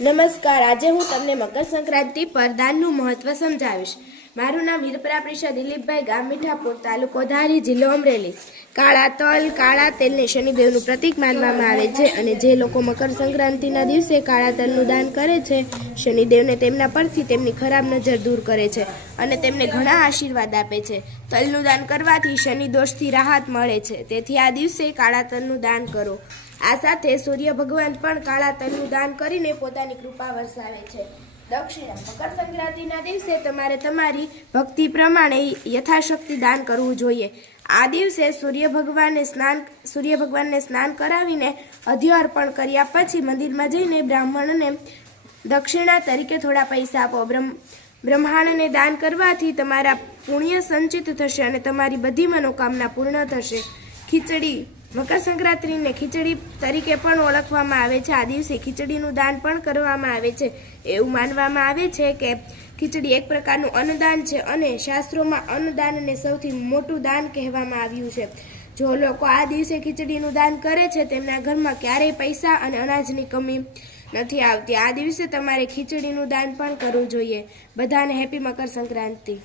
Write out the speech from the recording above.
નમસ્કાર. આજે હું તમને મકર સંક્રાંતિ પર દાનનું મહત્વ સમજાવીશ. મારું નામ હિરપરા પ્રિષા દિલીપભાઈ ગામ મીઠાપુર તાલુકો ધારી જિલ્લો અમરેલી. કાળા તલ, કાળા તેલને શનિદેવનું પ્રતીક માનવામાં આવે છે અને જે લોકો મકર સંક્રાંતિના દિવસે કાળા તલનું દાન કરે છે, શનિદેવને તેમના પરથી તેમની ખરાબ નજર દૂર કરે છે અને તેમને ઘણા આશીર્વાદ આપે છે. તલનું દાન કરવાથી શનિ દોષથી રાહત મળે છે. તેથી આ દિવસે કાળા તલનું દાન કરો. આ સાથે સૂર્ય ભગવાન પણ કાળા તલનું દાન કરીને પોતાની કૃપા વરસાવે છે. દક્ષિણા મકર દિવસે તમારે તમારી ભક્તિ પ્રમાણે યથાશક્તિ દાન કરવું જોઈએ. આ દિવસે સૂર્ય ભગવાનને સ્નાન, સૂર્ય ભગવાનને સ્નાન કરાવીને અધ્ય અર્પણ કર્યા પછી મંદિરમાં જઈને બ્રાહ્મણને દક્ષિણા તરીકે થોડા પૈસા આપો. બ્રહ્મ, બ્રહ્માંડને દાન કરવાથી તમારા પુણ્ય સંચિત થશે અને તમારી બધી મનોકામના પૂર્ણ થશે. ખીચડી મકર સંક્રાંતિને ખીચડી તરીકે પણ ઓળખવામાં આવે છે. આ દિવસે ખીચડીનું દાન પણ કરવામાં આવે છે. એવું માનવામાં આવે છે કે ખીચડી એક પ્રકારનું અન્નદાન છે અને શાસ્ત્રોમાં અન્નદાનને સૌથી મોટું દાન કહેવામાં આવ્યું છે. જો લોકો આ દિવસે ખીચડીનું દાન કરે છે, તેમના ઘરમાં ક્યારેય પૈસા અને અનાજની કમી નથી આવતી. આ દિવસે તમારે ખીચડીનું દાન પણ કરવું જોઈએ. બધાને હેપી મકર સંક્રાંતિ